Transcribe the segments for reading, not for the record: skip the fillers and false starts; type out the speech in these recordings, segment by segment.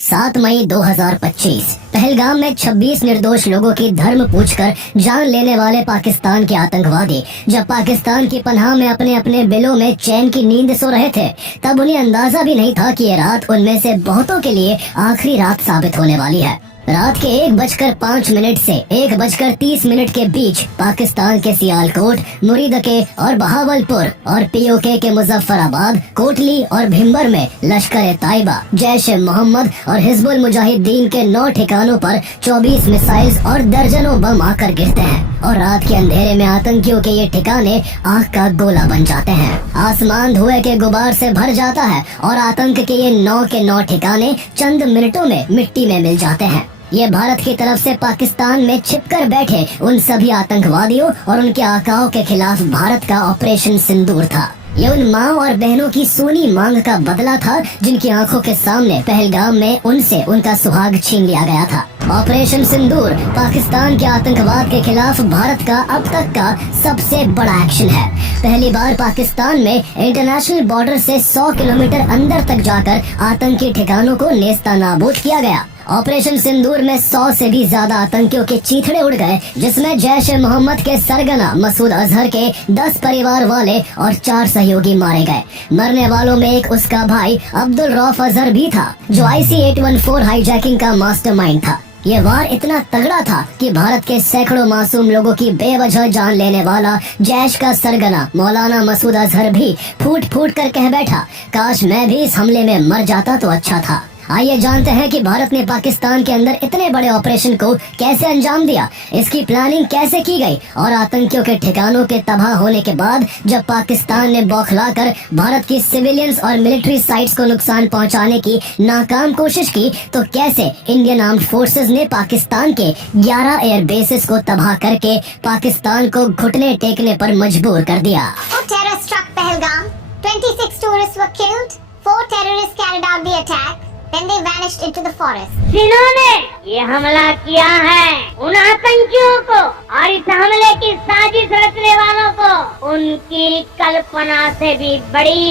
7 मई 2025 पहलगाम में 26 निर्दोष लोगों की धर्म पूछकर जान लेने वाले पाकिस्तान के आतंकवादी जब पाकिस्तान की पनाह में अपने अपने बिलों में चैन की नींद सो रहे थे, तब उन्हें अंदाजा भी नहीं था कि ये रात उनमें से बहुतों के लिए आखिरी रात साबित होने वाली है। रात के 1:05 से 1:30 के बीच पाकिस्तान के सियालकोट, मुरीदके और बहावलपुर और पीओके के मुजफ्फराबाद, कोटली और भिम्बर में लश्कर-ए-तैयबा, जैश-ए-मोहम्मद और हिजबुल मुजाहिदीन के 9 ठिकानों पर 24 मिसाइल्स और दर्जनों बम आकर गिरते हैं और रात के अंधेरे में आतंकियों के ये ठिकाने आग का गोला बन जाते हैं। आसमान धुएं के गुबार से भर जाता है और आतंक के ये 9 के 9 ठिकाने चंद मिनटों में मिट्टी में मिल जाते हैं। ये भारत की तरफ से पाकिस्तान में छिपकर बैठे उन सभी आतंकवादियों और उनके आकाओं के खिलाफ भारत का ऑपरेशन सिंदूर था। ये उन माँ और बहनों की सूनी मांग का बदला था जिनकी आंखों के सामने पहलगाम में उनसे उनका सुहाग छीन लिया गया था। ऑपरेशन सिंदूर पाकिस्तान के आतंकवाद के खिलाफ भारत का अब तक का सबसे बड़ा एक्शन है। पहली बार पाकिस्तान में इंटरनेशनल बॉर्डर से 100 किलोमीटर अंदर तक जाकर आतंकी ठिकानों को नेस्तनाबूद किया गया। ऑपरेशन सिंदूर में 100 से भी ज्यादा आतंकियों के चीथड़े उड़ गए, जिसमें जैश-ए-मोहम्मद के सरगना मसूद अजहर के 10 परिवार वाले और 4 सहयोगी मारे गए। मरने वालों में एक उसका भाई अब्दुल रऊफ अजहर भी था, जो IC-814 हाईजैकिंग का मास्टरमाइंड था। ये वार इतना तगड़ा था कि भारत के सैकड़ों मासूम लोगों की बेवजह जान लेने वाला जैश का सरगना मौलाना मसूद अजहर भी फूट फूट कर कह बैठा, काश मैं भी इस हमले में मर जाता तो अच्छा था। आइए जानते हैं कि भारत ने पाकिस्तान के अंदर इतने बड़े ऑपरेशन को कैसे अंजाम दिया, इसकी प्लानिंग कैसे की गई और आतंकियों के ठिकानों के तबाह होने के बाद जब पाकिस्तान ने बौखलाकर भारत की सिविलियंस और मिलिट्री साइट्स को नुकसान पहुंचाने की नाकाम कोशिश की, तो कैसे इंडियन आर्म्ड फोर्सेस ने पाकिस्तान के 11 एयर बेसेस को तबाह करके पाकिस्तान को घुटने टेकने पर मजबूर कर दिया। Terror struck Pahalgam. 26 tourists were killed. 4 terrorists carried out the attack. Then they vanished into the forest. जिन्होंने ये हमला किया है, उन आतंकियों को और इस हमले की साजिश रचने वालों को उनकी कल्पना से भी बड़ी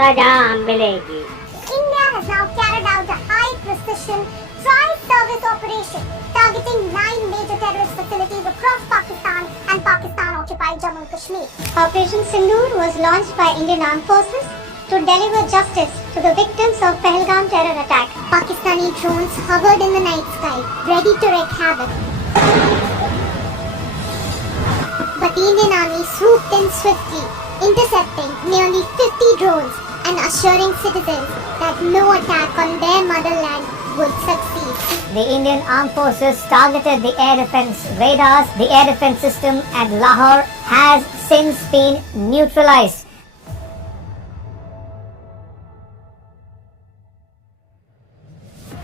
सजा मिलेगी। India has now carried out a high precision tri-service operation targeting 9 major terrorist facilities across Pakistan and Pakistan-occupied Jammu and Kashmir. Operation Sindoor was launched by Indian Armed Forces to deliver justice to the victims of Pahalgam terror attack. Pakistani drones hovered in the night sky, ready to wreak havoc. But the Indian Army swooped in swiftly, intercepting nearly 50 drones and assuring citizens that no attack on their motherland would succeed. The Indian Armed Forces targeted the air defense radars. The air defense system at Lahore has since been neutralized.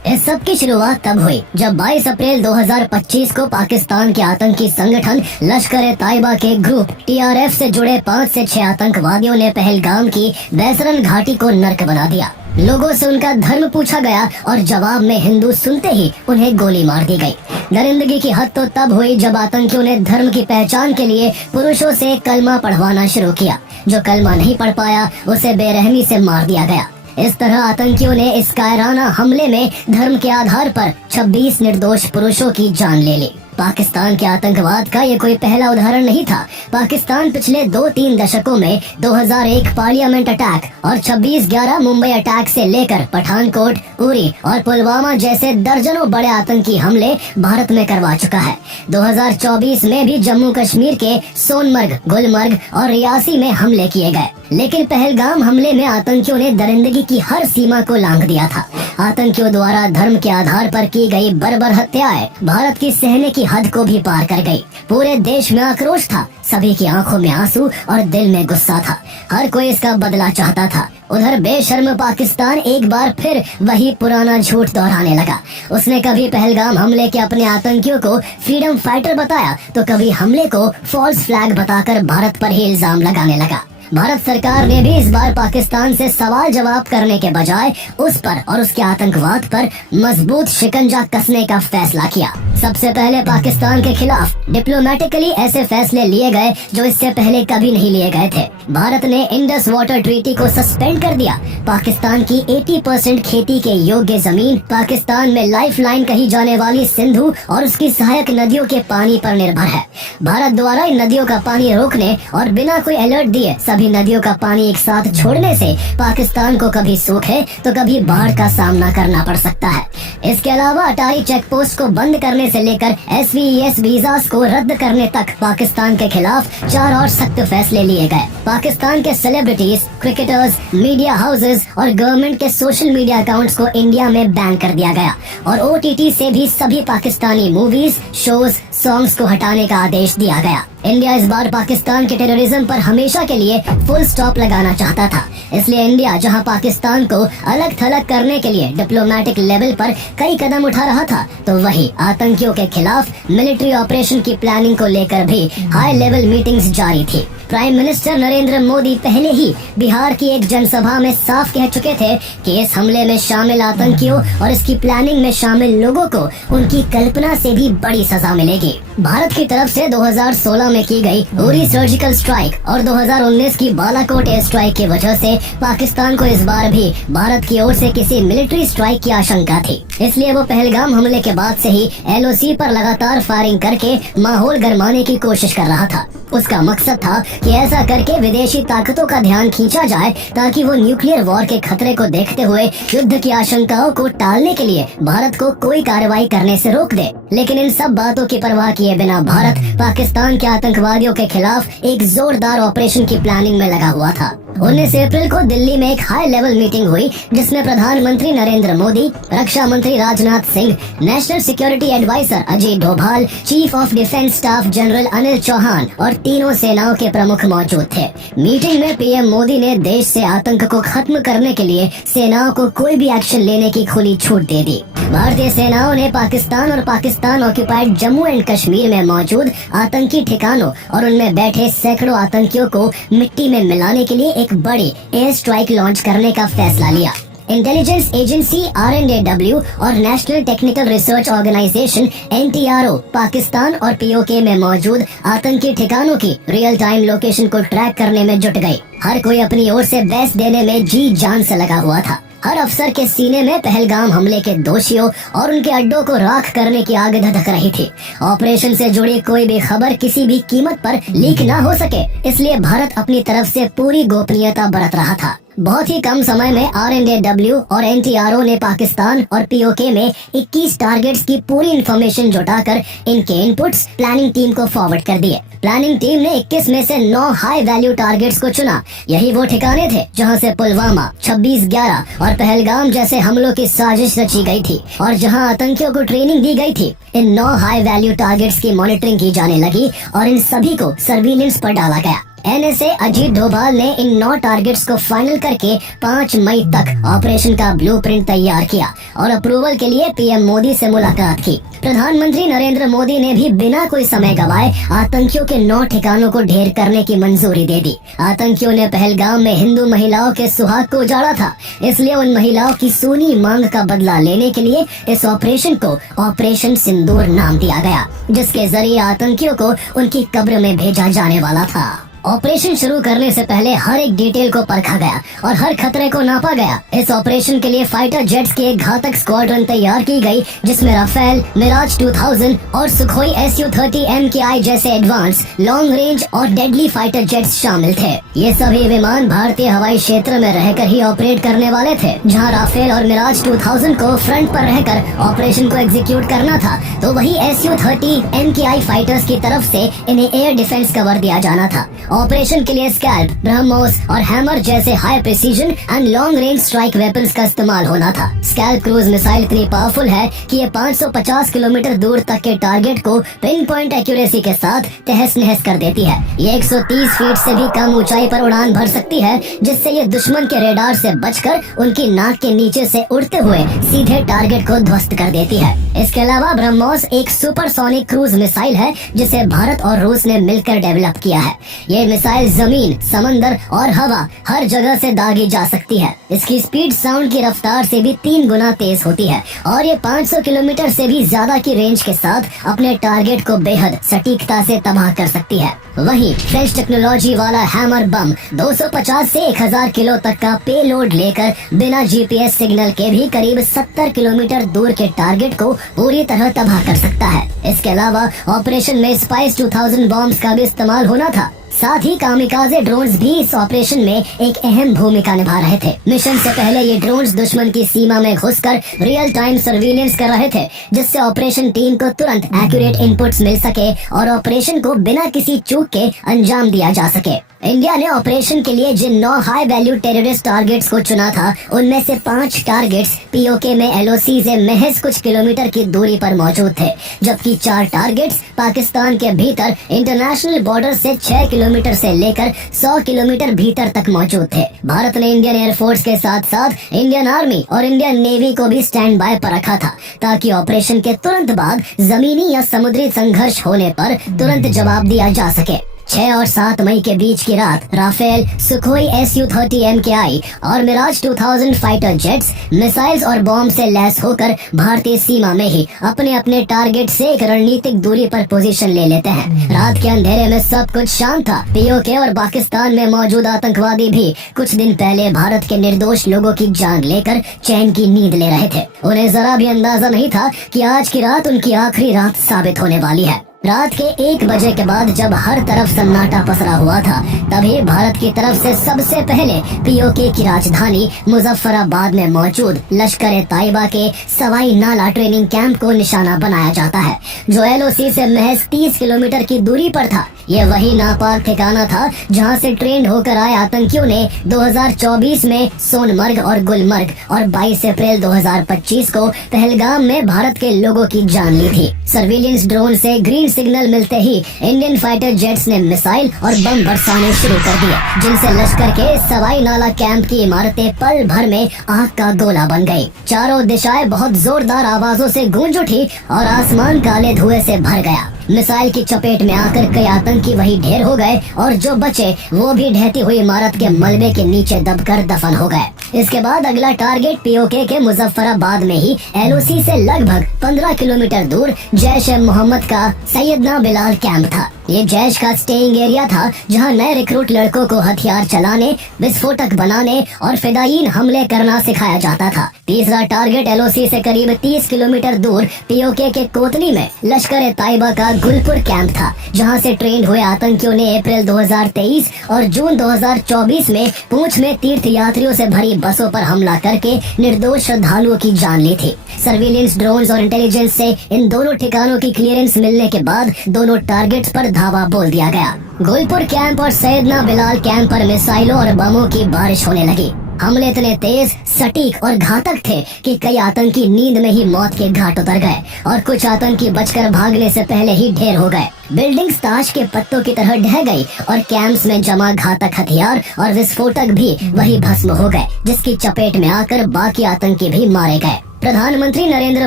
इस सब की शुरुआत तब हुई जब 22 अप्रैल 2025 को पाकिस्तान के आतंकी संगठन लश्कर-ए-तैयबा के ग्रुप TRF से जुड़े 5 से 6 आतंकवादियों ने पहलगाम की बैसरन घाटी को नर्क बना दिया। लोगों से उनका धर्म पूछा गया और जवाब में हिंदू सुनते ही उन्हें गोली मार दी गई। दरिंदगी की हद तो तब हुई जब आतंकियों ने धर्म की पहचान के लिए पुरुषों से कलमा पढ़वाना शुरू किया। जो कलमा नहीं पढ़ पाया उसे बेरहमी से मार दिया गया। इस तरह आतंकियों ने इस कायराना हमले में धर्म के आधार पर 26 निर्दोष पुरुषों की जान ले ली। पाकिस्तान के आतंकवाद का ये कोई पहला उदाहरण नहीं था। पाकिस्तान पिछले 2-3 दशकों में 2001 पार्लियामेंट अटैक और 26/11 मुंबई अटैक से लेकर पठानकोट, उरी और पुलवामा जैसे दर्जनों बड़े आतंकी हमले भारत में करवा चुका है। 2024 में भी जम्मू कश्मीर के सोनमर्ग, गुलमर्ग और रियासी में हमले किए गए, लेकिन पहलगाम हमले में आतंकियों ने दरिंदगी की हर सीमा को लांघ दिया था। आतंकियों द्वारा धर्म के आधार पर की गई बर्बर हत्याएं भारत की सहने की हद को भी पार कर गई। पूरे देश में आक्रोश था, सभी की आंखों में आंसू और दिल में गुस्सा था। हर कोई इसका बदला चाहता था। उधर बेशर्म पाकिस्तान एक बार फिर वही पुराना झूठ दोहराने लगा। उसने कभी पहलगाम हमले के अपने आतंकियों को फ्रीडम फाइटर बताया तो कभी हमले को फॉल्स फ्लैग बताकर भारत पर ही इल्जाम लगाने लगा। भारत सरकार ने भी इस बार पाकिस्तान से सवाल जवाब करने के बजाय उस पर और उसके आतंकवाद पर मजबूत शिकंजा कसने का फैसला किया। सबसे पहले पाकिस्तान के खिलाफ डिप्लोमेटिकली ऐसे फैसले लिए गए जो इससे पहले कभी नहीं लिए गए थे। भारत ने इंडस वाटर ट्रीटी को सस्पेंड कर दिया। पाकिस्तान की 80% खेती के योग्य जमीन पाकिस्तान में लाइफलाइन कही जाने वाली सिंधु और उसकी सहायक नदियों के पानी पर निर्भर है। भारत द्वारा इन नदियों का पानी रोकने और बिना कोई अलर्ट दिए सभी नदियों का पानी एक साथ छोड़ने से पाकिस्तान को कभी सूखे तो कभी बाढ़ का सामना करना पड़ सकता है। इसके अलावा अटारी चेक पोस्ट को बंद करने से लेकर SVES वीजास को रद्द करने तक पाकिस्तान के खिलाफ 4 और सख्त फैसले लिए गए। पाकिस्तान के सेलिब्रिटीज, क्रिकेटर्स, मीडिया हाउसेज और गवर्नमेंट के सोशल मीडिया अकाउंट्स को इंडिया में बैन कर दिया गया और OTT से भी सभी पाकिस्तानी मूवीज, शोज, सॉन्ग्स को हटाने का आदेश दिया गया। इंडिया इस बार पाकिस्तान के टेररिज्म पर हमेशा के लिए फुल स्टॉप लगाना चाहता था। इसलिए इंडिया जहां पाकिस्तान को अलग थलग करने के लिए डिप्लोमेटिक लेवल पर कई कदम उठा रहा था, तो वही आतंकियों के खिलाफ मिलिट्री ऑपरेशन की प्लानिंग को लेकर भी हाई लेवल मीटिंग्स जारी थी। प्राइम मिनिस्टर नरेंद्र मोदी पहले ही बिहार की एक जनसभा में साफ कह चुके थे कि इस हमले में शामिल आतंकियों और इसकी प्लानिंग में शामिल लोगों को उनकी कल्पना से भी बड़ी सजा मिलेगी। भारत की तरफ से 2016 में की गई उरी सर्जिकल स्ट्राइक और 2019 की बालाकोट एयर स्ट्राइक की वजह से पाकिस्तान को इस बार भी भारत की ओर से किसी मिलिट्री स्ट्राइक की आशंका थी। इसलिए वो पहलगाम हमले के बाद से ही LOC पर लगातार फायरिंग करके माहौल गरमाने की कोशिश कर रहा था। उसका मकसद था कि ऐसा करके विदेशी ताकतों का ध्यान खींचा जाए ताकि वो न्यूक्लियर वॉर के खतरे को देखते हुए युद्ध की आशंकाओं को टालने के लिए भारत को कोई कार्रवाई करने से रोक दे। लेकिन इन सब बातों की परवाह किए बिना भारत पाकिस्तान के आतंकवादियों के खिलाफ एक जोरदार ऑपरेशन की प्लानिंग में लगा हुआ था। 19 अप्रैल को दिल्ली में एक हाई लेवल मीटिंग हुई जिसमें प्रधानमंत्री नरेंद्र मोदी, रक्षा मंत्री Rajnath Singh, National security adviser Ajit Doval, Chief of Defence Staff General Anil Chauhan और तीनों सेनाओं के प्रमुख मौजूद थे। मीटिंग में PM मोदी ने देश से आतंक को खत्म करने के लिए सेनाओं को कोई भी एक्शन लेने की खुली छूट दे दी। भारतीय सेनाओं ने पाकिस्तान और पाकिस्तान ऑक्युपाइड जम्मू एंड कश्मीर में मौजूद आतंकी ठिकानों और उनमें बैठे सैकड़ों आतंकियों को मिट्टी में मिलाने के लिए एक बड़ी एयर स्ट्राइक लॉन्च करने का फैसला लिया। इंटेलिजेंस एजेंसी RNAW और National Technical Research Organisation NTRO Pakistan और POK में मौजूद आतंकी ठिकानों की रियल टाइम लोकेशन को ट्रैक करने में जुट गई। हर कोई अपनी ओर से बेस्ट देने में जी जान से लगा हुआ था। हर अफसर के सीने में पहलगाम हमले के दोषियों और उनके अड्डों को राख करने की आग धधक रही थी। ऑपरेशन से जुड़ी कोई भी खबर किसी भी कीमत पर लीक ना हो सके, इसलिए भारत अपनी तरफ से पूरी गोपनीयता बरत रहा था। बहुत ही कम समय में RNAW और NTRO ने पाकिस्तान और POK में 21 टारगेट्स की पूरी इंफॉर्मेशन जुटाकर इनके इनपुट्स प्लानिंग टीम को फॉरवर्ड कर दिए। प्लानिंग टीम ने 21 में से 9 हाई वैल्यू टारगेट्स को चुना। यही वो ठिकाने थे जहां से पुलवामा, 26/11 और पहलगाम जैसे हमलों की साजिश रची गई थी और जहां आतंकियों को ट्रेनिंग दी गई थी। इन 9 हाई वैल्यू टारगेट्स की मॉनिटरिंग की जाने लगी और इन सभी को सर्विलेंस पर डाला गया। NSA अजीत डोभाल ने इन 9 टारगेट्स को फाइनल करके 5 मई तक ऑपरेशन का ब्लूप्रिंट तैयार किया और अप्रूवल के लिए PM मोदी से मुलाकात की। प्रधानमंत्री नरेंद्र मोदी ने भी बिना कोई समय गवाए आतंकियों के 9 ठिकानों को ढेर करने की मंजूरी दे दी। आतंकियों ने पहलगाम में हिंदू महिलाओं के सुहाग को उजाड़ा था, इसलिए उन महिलाओं की सूनी मांग का बदला लेने के लिए इस ऑपरेशन को ऑपरेशन सिंदूर नाम दिया गया, जिसके जरिए आतंकियों को उनकी कब्र में भेजा जाने वाला था। ऑपरेशन शुरू करने से पहले हर एक डिटेल को परखा गया और हर खतरे को नापा गया। इस ऑपरेशन के लिए फाइटर जेट्स की एक घातक स्क्वाड्रन तैयार की गई जिसमें राफेल, मिराज 2000 और सुखोई Su-30 MKI जैसे एडवांस, लॉन्ग रेंज और डेडली फाइटर जेट्स शामिल थे। ये सभी विमान भारतीय हवाई क्षेत्र में रहकर ही ऑपरेट करने वाले थे। जहां राफेल और मिराज 2000 को फ्रंट पर रहकर ऑपरेशन को एग्जीक्यूट करना था, तो वही Su-30 MKI फाइटर्स की तरफ से इन्हें एयर डिफेंस कवर दिया जाना था। ऑपरेशन के लिए स्कैल्प, ब्रह्मोस और हैमर जैसे high precision and long range strike weapons का इस्तेमाल होना था। स्कैल्प क्रूज मिसाइल इतनी पावरफुल है कि ये 550 किलोमीटर दूर तक के टारगेट को पिन पॉइंट एक्यूरेसी के साथ तहस नहस कर देती है। ये 130 फीट से भी कम ऊंचाई पर उड़ान भर सकती है, जिससे ये दुश्मन के रेडार से बचकर उनकी नाक के नीचे से उड़ते हुए सीधे टारगेट को ध्वस्त कर देती है। इसके अलावा ब्रह्मोस एक सुपरसोनिक क्रूज मिसाइल है जिसे भारत और रूस ने मिलकर डेवलप किया है। ये मिसाइल जमीन, समंदर और हवा हर जगह से दागी जा सकती है। इसकी स्पीड साउंड की रफ्तार से भी 3 गुना तेज होती है और ये 500 किलोमीटर से भी ज्यादा की रेंज के साथ अपने टारगेट को बेहद सटीकता से तबाह कर सकती है। वहीं फ्रेंच टेक्नोलॉजी वाला हैमर बम 250 से 1000 किलो तक का पेलोड लेकर बिना जीपीएस सिग्नल के भी करीब 70 किलोमीटर दूर के टारगेट को पूरी तरह तबाह कर सकता है। इसके अलावा ऑपरेशन में स्पाइस 2000 बॉम्ब्स का भी इस्तेमाल होना था। साथ ही कामिकाजे ड्रोन्स भी इस ऑपरेशन में एक अहम भूमिका निभा रहे थे। मिशन से पहले ये ड्रोन्स दुश्मन की सीमा में घुसकर रियल टाइम सर्विलेंस कर रहे थे, जिससे ऑपरेशन टीम को तुरंत एक्यूरेट इनपुट्स मिल सके और ऑपरेशन को बिना किसी चूक के अंजाम दिया जा सके। इंडिया ने ऑपरेशन के लिए जिन 9 हाई वैल्यू टेररिस्ट टारगेट्स को चुना था, उनमें से 5 टारगेट्स पीओके में एलओसी से महज कुछ किलोमीटर की दूरी पर मौजूद थे, जबकि 4 टारगेट्स पाकिस्तान के भीतर इंटरनेशनल बॉर्डर से 6 किलोमीटर से लेकर 100 किलोमीटर भीतर तक मौजूद थे। भारत ने इंडियन एयरफोर्स के साथ साथ इंडियन आर्मी और इंडियन नेवी को भी स्टैंड बाय पर रखा था, ताकि ऑपरेशन के तुरंत बाद जमीनी या समुद्री संघर्ष होने पर तुरंत जवाब दिया जा सके। 6 और 7 मई के बीच की रात राफेल, सुखोई Su-30 MKI और मिराज 2000 फाइटर जेट्स मिसाइल्स और बॉम्ब से लैस होकर भारतीय सीमा में ही अपने अपने टारगेट से एक रणनीतिक दूरी पर पोजीशन ले लेते हैं। रात के अंधेरे में सब कुछ शांत था। पीओके और पाकिस्तान में मौजूद आतंकवादी भी कुछ दिन पहले भारत के निर्दोष लोगों की जान लेकर चैन की नींद ले रहे थे। उन्हें जरा भी अंदाजा नहीं था कि आज की रात उनकी आखिरी रात साबित होने वाली है। रात के 1 बजे के बाद जब हर तरफ सन्नाटा पसरा हुआ था, तभी भारत की तरफ से सबसे पहले पीओके की राजधानी मुजफ्फराबाद में मौजूद लश्कर-ए-तैयबा के सवाई नाला ट्रेनिंग कैंप को निशाना बनाया जाता है, जो एलओसी से महज 30 किलोमीटर की दूरी पर था। ये वही नापाक ठिकाना था जहां से ट्रेंड होकर आए आतंकियों ने 2024 में सोनमर्ग और गुलमर्ग और 22 अप्रैल 2025 को पहलगाम में भारत के लोगों की जान ली थी। सर्विलेंस ड्रोन से ग्रीन सिग्नल मिलते ही इंडियन फाइटर जेट्स ने मिसाइल और बम बरसाने शुरू कर दिए, जिनसे लश्कर के सवाई नाला कैंप की इमारतें पल भर में आग का गोला बन गई। चारों दिशाएं बहुत जोरदार आवाजों से गूंज उठी और आसमान काले धुएं से भर गया। मिसाइल की चपेट में आकर कई आतंकी वही ढेर हो गए और जो बचे वो भी ढहती हुई इमारत के मलबे के नीचे दबकर दफन हो गए। इसके बाद अगला टारगेट पीओके के मुजफ्फराबाद में ही एलओसी से लगभग 15 किलोमीटर दूर जैश-ए-मोहम्मद का सैयदना बिलाल कैंप था। ये जैश का स्टेइंग एरिया था, जहां नए रिक्रूट लड़कों को हथियार चलाने, विस्फोटक बनाने और फिदायीन हमले करना सिखाया जाता था। तीसरा टारगेट एलओसी से करीब 30 किलोमीटर दूर पीओके के कोतली में लश्कर-ए-तैयबा का गुलपुर कैंप था, जहां से ट्रेंड हुए आतंकियों ने अप्रैल 2023 और जून 2024 में पूंछ में तीर्थ यात्रियों से भरी बसों पर हमला करके निर्दोष श्रद्धालुओं की जान ली थी। सर्विलेंस ड्रोन्स और इंटेलिजेंस से इन दोनों ठिकानों की क्लियरेंस मिलने के बाद दोनों टारगेट्स पर धावा बोल दिया गया। गुलपुर कैंप और सैयदना बिलाल कैंप पर मिसाइलों और बमों की बारिश होने लगी। हमले इतने तेज, सटीक और घातक थे कि कई आतंकी नींद में ही मौत के घाट उतर गए और कुछ आतंकी बचकर भागने से पहले ही ढेर हो गए। बिल्डिंग्स ताश के पत्तों की तरह ढह गई और कैंप्स में जमा घातक हथियार और विस्फोटक भी वही भस्म हो गए, जिसकी चपेट में आकर बाकी आतंकी भी मारे गए। प्रधानमंत्री नरेंद्र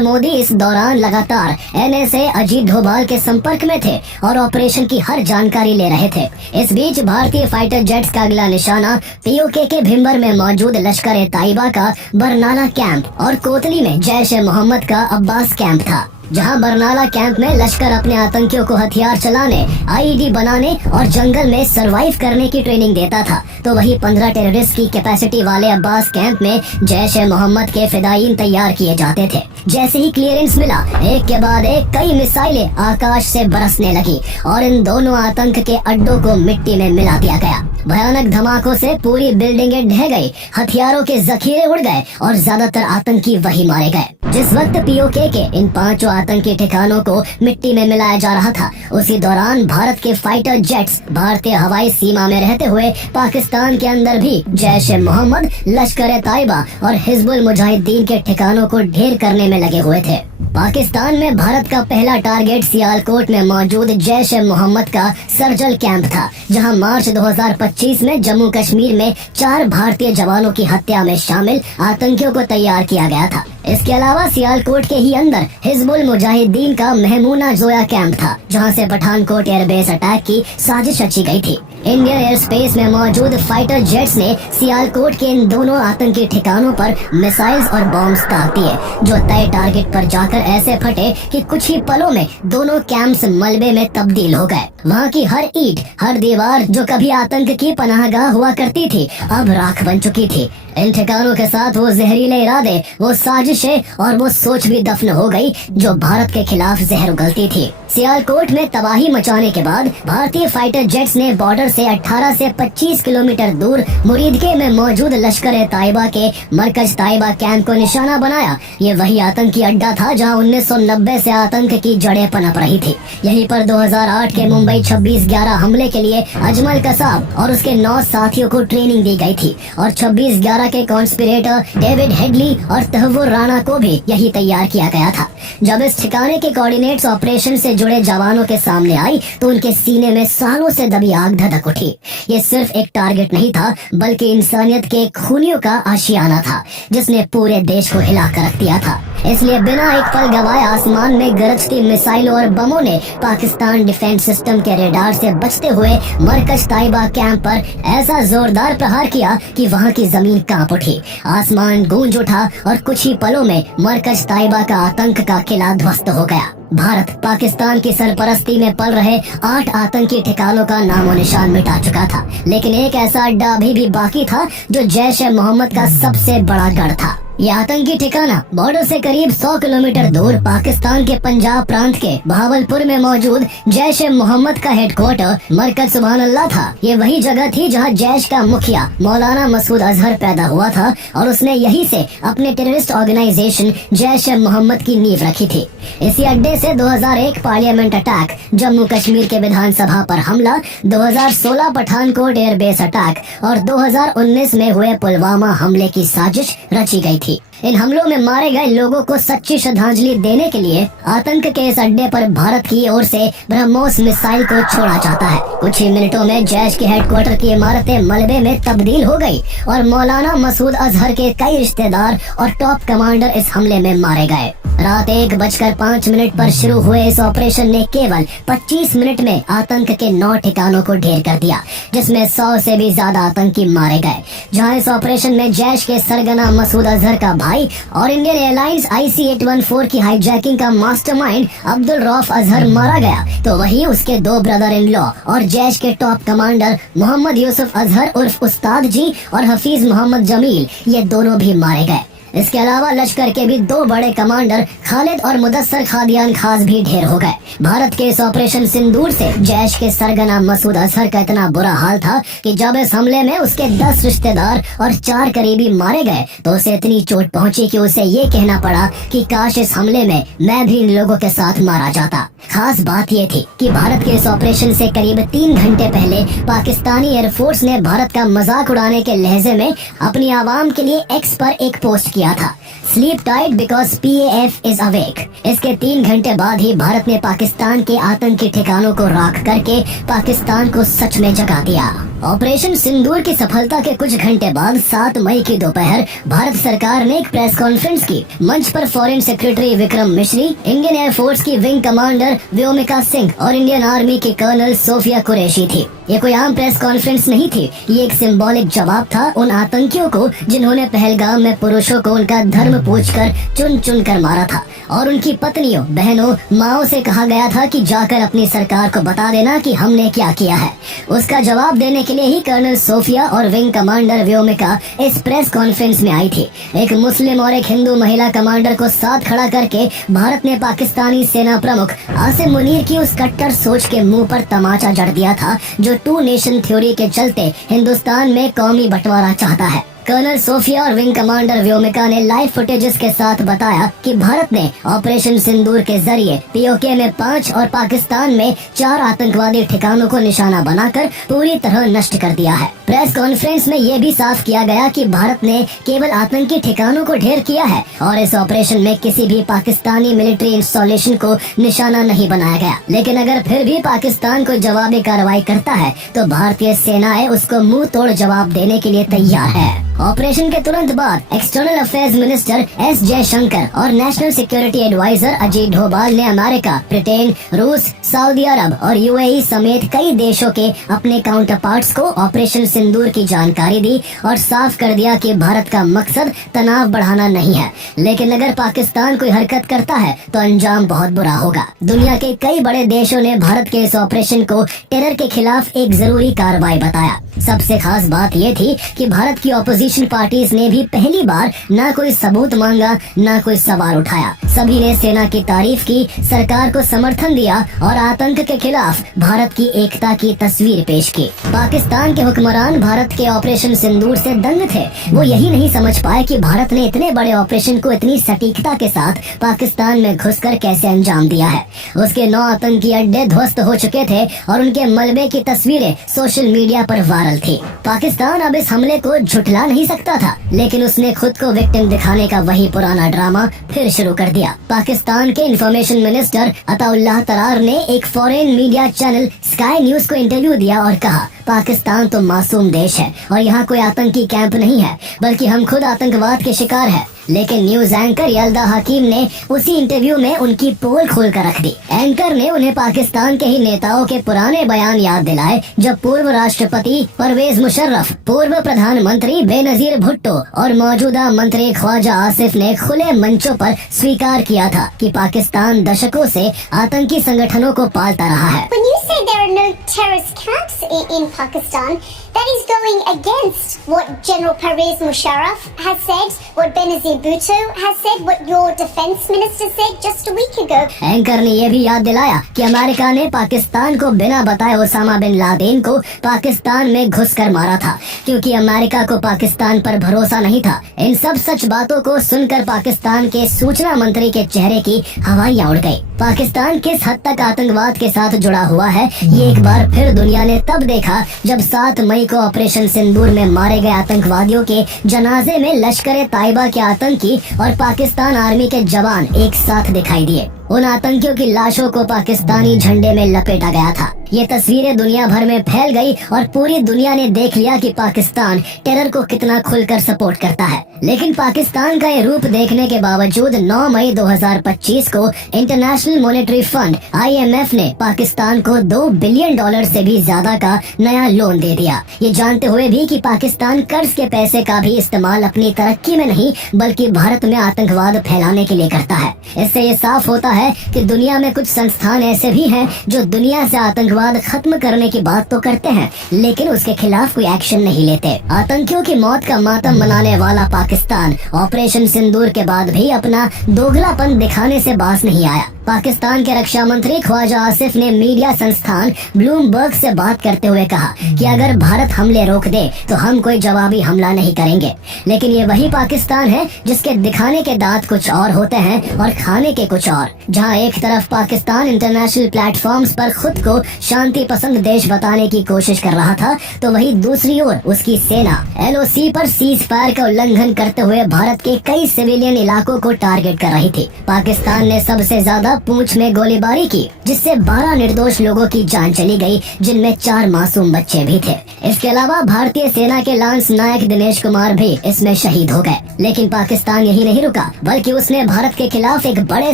मोदी इस दौरान लगातार एनएसए अजीत डोभाल के संपर्क में थे और ऑपरेशन की हर जानकारी ले रहे थे। इस बीच भारतीय फाइटर जेट्स का अगला निशाना पीओके के भिम्बर में मौजूद लश्कर-ए-तैयबा का बरनाला कैंप और कोतली में जैश-ए-मोहम्मद का अब्बास कैंप था। जहां बरनाला कैंप में लश्कर अपने आतंकियों को हथियार चलाने, आईईडी बनाने और जंगल में सरवाइव करने की ट्रेनिंग देता था, तो वही 15 टेररिस्ट की कैपेसिटी वाले अब्बास कैंप में जैश-ए-मोहम्मद के फिदायीन तैयार किए जाते थे। जैसे ही क्लियरेंस मिला, एक के बाद एक कई मिसाइलें आकाश से बरसने लगी और इन दोनों आतंक के अड्डों को मिट्टी में मिला दिया गया। भयानक धमाकों से पूरी बिल्डिंगें ढह गई, हथियारों के जखीरे उड़ गए और ज्यादातर आतंकी वही मारे गए। जिस वक्त पीओके के इन 5 आतंकी ठिकानों को मिट्टी में मिलाया जा रहा था, उसी दौरान भारत के फाइटर जेट्स भारतीय हवाई सीमा में रहते हुए पाकिस्तान के अंदर भी जैश-ए-मोहम्मद, लश्कर-ए-तैयबा और हिजबुल मुजाहिदीन के ठिकानों को ढेर करने में लगे हुए थे। पाकिस्तान में भारत का पहला टारगेट सियालकोट में मौजूद जैश-ए-मोहम्मद का सरजल कैंप था, जहां मार्च 2025 में जम्मू कश्मीर में 4 भारतीय जवानों की हत्या में शामिल आतंकियों को तैयार किया गया था। इसके अलावा सियालकोट के ही अंदर हिजबुल मुजाहिदीन का महमूना जोया कैंप था, जहां से पठानकोट एयरबेस अटैक की साजिश रची गई थी। इंडियन एयर स्पेस में मौजूद फाइटर जेट्स ने सियालकोट के इन दोनों आतंकी ठिकानों पर मिसाइल्स और बॉम्ब्स दाग दिए, जो तय टारगेट पर जाकर ऐसे फटे कि कुछ ही पलों में दोनों कैंप्स मलबे में तब्दील हो गए। वहाँ की हर ईंट, हर दीवार जो कभी आतंक की पनाहगाह हुआ करती थी, अब राख बन चुकी थी। इन ठिकानों के साथ वो जहरीले इरादे, वो साजिशें और वो सोच भी दफन हो गई जो भारत के खिलाफ जहर उगलती थी। सियालकोट में तबाही मचाने के बाद भारतीय फाइटर जेट्स ने बॉर्डर से 18 से 25 किलोमीटर दूर मुरीदके में मौजूद लश्कर ताइबा के मरकज ताइबा कैंप को निशाना बनाया। ये वही आतंकी अड्डा था जहां 1990 से आतंक की जड़ें पनप रही थी। यहीं पर 2008 के मुंबई 26/11 हमले के लिए अजमल कसाब और उसके 9 साथियों को ट्रेनिंग दी गई थी और 26/11 के कॉन्स्पिरेटर डेविड हेडली और तहव्वुर राणा को भी यही तैयार किया गया था। जब इस ठिकाने के कोऑर्डिनेट्स ऑपरेशन से जुड़े जवानों के सामने आई तो उनके सीने में सालों से दबी आग धधक उठी। ये सिर्फ एक टारगेट नहीं था, बल्कि इंसानियत के खूनियों का आशियाना था जिसने पूरे देश को हिला कर रख दिया था। इसलिए बिना एक पल गवाए आसमान में गरजती मिसाइलों और बमों ने पाकिस्तान डिफेंस सिस्टम के रेडार से बचते हुए मरकज ताइबा कैंप पर ऐसा जोरदार प्रहार किया कि वहाँ की जमीन कांप उठी, आसमान गूंज उठा और कुछ ही पलों में मरकज ताइबा का आतंक का किला ध्वस्त हो गया। भारत पाकिस्तान की सरपरस्ती में पल रहे 8 आतंकी ठिकानों का नामो निशान मिटा चुका था, लेकिन एक ऐसा अड्डा अभी भी बाकी था जो जैश ए मोहम्मद का सबसे बड़ा गढ़ था। ये आतंकी ठिकाना बॉर्डर से करीब 100 किलोमीटर दूर पाकिस्तान के पंजाब प्रांत के बहावलपुर में मौजूद जैश ए मोहम्मद का हेडक्वार्टर मरकज सुभान अल्लाह था। ये वही जगह थी जहां जैश का मुखिया मौलाना मसूद अजहर पैदा हुआ था और उसने यहीं से अपने टेररिस्ट ऑर्गेनाइजेशन जैश ए मोहम्मद की नींव रखी थी। इसी अड्डे से 2001 पार्लियामेंट अटैक, जम्मू कश्मीर के विधानसभा पर हमला, 2016 पठानकोट एयरबेस अटैक और 2019 में हुए पुलवामा हमले की साजिश रची गई थी। इन हमलों में मारे गए लोगों को सच्ची श्रद्धांजलि देने के लिए आतंक के इस अड्डे पर भारत की ओर से ब्रह्मोस मिसाइल को छोड़ा जाता है। कुछ ही मिनटों में जैश के हेडक्वार्टर की इमारतें मलबे में तब्दील हो गई और मौलाना मसूद अजहर के कई रिश्तेदार और टॉप कमांडर इस हमले में मारे गए। रात 1:05 पर शुरू हुए इस ऑपरेशन ने केवल 25 मिनट में आतंक के 9 ठिकानों को ढेर कर दिया, जिसमें 100 से भी ज्यादा आतंकी मारे गए। जहां इस ऑपरेशन में जैश के सरगना मसूद अजहर का भाई और इंडियन एयरलाइंस IC-814 की हाईजैकिंग का मास्टरमाइंड अब्दुल रऊफ अजहर मारा गया, तो वहीं उसके 2 ब्रदर इन लॉ और जैश के टॉप कमांडर मोहम्मद यूसुफ अजहर उर्फ उस्ताद जी और हफीज मोहम्मद जमील, ये दोनों भी मारे गए। इसके अलावा लश्कर के भी 2 बड़े कमांडर खालिद और मुदस्सर खादियान खास भी ढेर हो गए। भारत के इस ऑपरेशन सिंदूर से जैश के सरगना मसूद अजहर का इतना बुरा हाल था कि जब इस हमले में उसके 10 रिश्तेदार और 4 करीबी मारे गए तो उसे इतनी चोट पहुंची कि उसे ये कहना पड़ा कि काश इस हमले में मैं भी इन लोगों के साथ मारा जाता। खास बात ये थी कि भारत के इस ऑपरेशन से करीब 3 घंटे पहले पाकिस्तानी एयरफोर्स ने भारत का मजाक उड़ाने के लहजे में अपनी आवाम के लिए एक्स पर एक पोस्ट किया था, sleep tight because PAF is awake. इसके 3 घंटे बाद ही भारत ने पाकिस्तान के आतंकी ठिकानों को राख करके पाकिस्तान को सच में जगा दिया। ऑपरेशन सिंदूर की सफलता के कुछ घंटे बाद 7 मई की दोपहर भारत सरकार ने एक प्रेस कॉन्फ्रेंस की। मंच पर फॉरेन सेक्रेटरी विक्रम मिश्री, इंडियन एयरफोर्स की विंग कमांडर व्योमिका सिंह और इंडियन आर्मी की कर्नल सोफिया कुरैशी थी। ये कोई आम प्रेस कॉन्फ्रेंस नहीं थी, ये एक सिंबॉलिक जवाब था उन आतंकियों को जिन्होंने पहलगाम में पुरुषों को उनका धर्म पूछकर चुन चुन कर मारा था और उनकी पत्नियों, बहनों, माओ से कहा गया था कि जाकर अपनी सरकार को बता देना कि हमने क्या किया है। उसका जवाब देने के लिए ही कर्नल सोफिया और विंग कमांडर व्योमिका इस प्रेस कॉन्फ्रेंस में आई थी। एक मुस्लिम और एक हिंदू महिला कमांडर को साथ खड़ा करके भारत ने पाकिस्तानी सेना प्रमुख आसिम मुनीर की उस कट्टर सोच के मुंह पर तमाचा जड़ दिया था जो 2 नेशन थ्योरी के चलते हिंदुस्तान में कौमी बंटवारा चाहता है। कर्नल सोफिया और विंग कमांडर व्योमिका ने लाइव फुटेजेस के साथ बताया कि भारत ने ऑपरेशन सिंदूर के जरिए POK में 5 और पाकिस्तान में 4 आतंकवादी ठिकानों को निशाना बनाकर पूरी तरह नष्ट कर दिया है। प्रेस कॉन्फ्रेंस में ये भी साफ किया गया कि भारत ने केवल आतंकी ठिकानों को ढेर किया है और इस ऑपरेशन में किसी भी पाकिस्तानी मिलिट्री इंस्टॉलेशन को निशाना नहीं बनाया गया। लेकिन अगर फिर भी पाकिस्तान कोई जवाबी कार्रवाई करता है तो भारतीय सेनाएं उसको मुंह तोड़ जवाब देने के लिए तैयार है। ऑपरेशन के तुरंत बाद external affairs minister S Jaishankar और national security adviser Ajit Doval ने अमेरिका, ब्रिटेन, रूस, सऊदी अरब और यूएई समेत कई देशों के अपने काउंटर पार्ट्स को ऑपरेशन सिंदूर की जानकारी दी और साफ कर दिया कि भारत का मकसद तनाव बढ़ाना नहीं है, लेकिन अगर पाकिस्तान कोई हरकत करता है तो अंजाम बहुत बुरा होगा। दुनिया के कई बड़े देशों ने भारत के इस ऑपरेशन को टेरर के खिलाफ एक जरूरी कार्रवाई बताया। सबसे खास बात ये थी कि भारत की ऑपोजिशन पार्टीज ने भी पहली बार न कोई सबूत मांगा, न कोई सवाल उठाया। सभी ने सेना की तारीफ की, सरकार को समर्थन दिया और आतंक के खिलाफ भारत की एकता की तस्वीर पेश की। पाकिस्तान के हुक्मरान भारत के ऑपरेशन सिंदूर से दंग थे। वो यही नहीं समझ पाए कि भारत ने इतने बड़े ऑपरेशन को इतनी सटीकता के साथ पाकिस्तान में घुसकर कैसे अंजाम दिया है। उसके 9 आतंकी अड्डे ध्वस्त हो चुके थे और उनके मलबे की तस्वीरें सोशल मीडिया पर वायरल थी। पाकिस्तान अब इस हमले को झुठला नहीं सकता था, लेकिन उसने खुद को विक्टिम दिखाने का वही पुराना ड्रामा फिर शुरू कर दिया। पाकिस्तान के इंफॉर्मेशन मिनिस्टर अताउल्लाह तरार ने एक foreign media channel sky news को इंटरव्यू दिया और कहा, पाकिस्तान तो मासूम देश है और यहाँ कोई आतंकी कैंप नहीं है, बल्कि हम खुद आतंकवाद के शिकार है। लेकिन न्यूज एंकर यल्दा हकीम ने उसी इंटरव्यू में उनकी पोल खोल कर रख दी। एंकर ने उन्हें पाकिस्तान के ही नेताओं के पुराने बयान याद दिलाए जब पूर्व राष्ट्रपति परवेज मुशर्रफ, पूर्व प्रधानमंत्री बेनजीर भुट्टो और मौजूदा मंत्री ख्वाजा आसिफ ने खुले मंचों पर स्वीकार किया था कि पाकिस्तान दशकों से आतंकी संगठनों को पालता रहा है। When you say there are no terrorist camps in Pakistan, that is going against what General Pervez Musharraf has said, what Benazir Bhutto has said, what your defense minister said just a week ago. Anchor ने ये भी याद दिलाया कि America ने पाकिस्तान को बिना बताए ओसामा बिन लादेन को पाकिस्तान में घुसकर मारा था, क्योंकि अमेरिका को पाकिस्तान पर भरोसा नहीं था। इन सब सच बातों को सुनकर पाकिस्तान के सूचना मंत्री के चेहरे की हवाइयां उड़ गई। पाकिस्तान किस हद तक आतंकवाद के साथ जुड़ा हुआ है, ये एक बार फिर दुनिया ने तब देखा जब 7 मई को ऑपरेशन सिंदूर में मारे गए आतंकवादियों के जनाजे में लश्कर ताइबा के आतंकी और पाकिस्तान आर्मी के जवान एक साथ दिखाई दिए। उन आतंकियों की लाशों को पाकिस्तानी झंडे में लपेटा गया था। ये तस्वीरें दुनिया भर में फैल गई और पूरी दुनिया ने देख लिया कि पाकिस्तान टेरर को कितना खुलकर सपोर्ट करता है। लेकिन पाकिस्तान का ये रूप देखने के बावजूद 9 मई 2025 को इंटरनेशनल मॉनेटरी फंड IMF ने पाकिस्तान को $2 बिलियन से भी ज्यादा का नया लोन दे दिया, ये जानते हुए भी कि पाकिस्तान कर्ज के पैसे का भी इस्तेमाल अपनी तरक्की में नहीं बल्कि भारत में आतंकवाद फैलाने के लिए करता है। इससे ये साफ होता है कि दुनिया में कुछ संस्थान ऐसे भी हैं जो दुनिया से आतंकवाद खत्म करने की बात तो करते हैं, लेकिन उसके खिलाफ कोई एक्शन नहीं लेते। आतंकियों की मौत का मातम मनाने वाला पाकिस्तान ऑपरेशन सिंदूर के बाद भी अपना दोगलापन दिखाने से बाज नहीं आया। पाकिस्तान के रक्षा मंत्री ख्वाजा आसिफ ने मीडिया संस्थान ब्लूमबर्ग से बात करते हुए कहा कि अगर भारत हमले रोक दे तो हम कोई जवाबी हमला नहीं करेंगे। लेकिन ये वही पाकिस्तान है जिसके दिखाने के दांत कुछ और होते हैं और खाने के कुछ और। जहां एक तरफ पाकिस्तान इंटरनेशनल प्लेटफॉर्म्स पर खुद को शांति पसंद देश बताने की कोशिश कर रहा था, तो वहीं दूसरी ओर उसकी सेना LOC पर सीज फायर का उल्लंघन करते हुए भारत के कई सिविलियन इलाकों को टारगेट कर रही थी। पाकिस्तान ने सबसे ज्यादा पूंछ में गोलीबारी की, जिससे 12 निर्दोष लोगों की जान चली गई, जिनमें 4 मासूम बच्चे भी थे। इसके अलावा भारतीय सेना के लांस नायक दिनेश कुमार भी इसमें शहीद हो गए। लेकिन पाकिस्तान यही नहीं रुका, बल्कि उसने भारत के खिलाफ एक बड़े